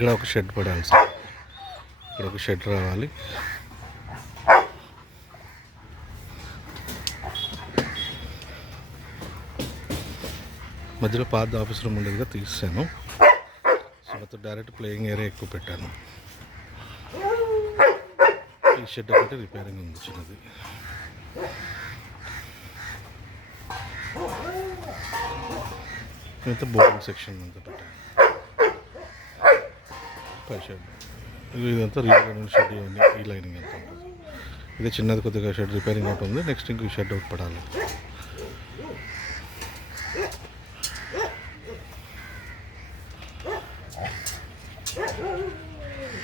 ఇక్కడ ఒక షెడ్ పడాలి సార్, ఇక్కడ ఒక షెడ్ రావాలి. మధ్యలో పాత ఆఫీస్ రూమ్ ఉండేదిగా తీసాను. సో మొత్తం డైరెక్ట్ ప్లేయింగ్ ఏరియా ఎక్కువ పెట్టాను. ఈ షెడ్ ఒకటి రిపేరింగ్ ఉంది చిన్నది. ఇంత బోర్డింగ్ సెక్షన్ అంతా పెట్టాను. పై షెడ్ ఇదంతా రీలైనింగ్ షెడ్, ఇవన్నీ ఈ లైనింగ్ అంతా ఉంటుంది. ఇది చిన్నది కొద్దిగా షెడ్ రిపేరింగ్ ఉంటుంది. నెక్స్ట్ ఇంకో షెడ్ ఒకటి పడాలి.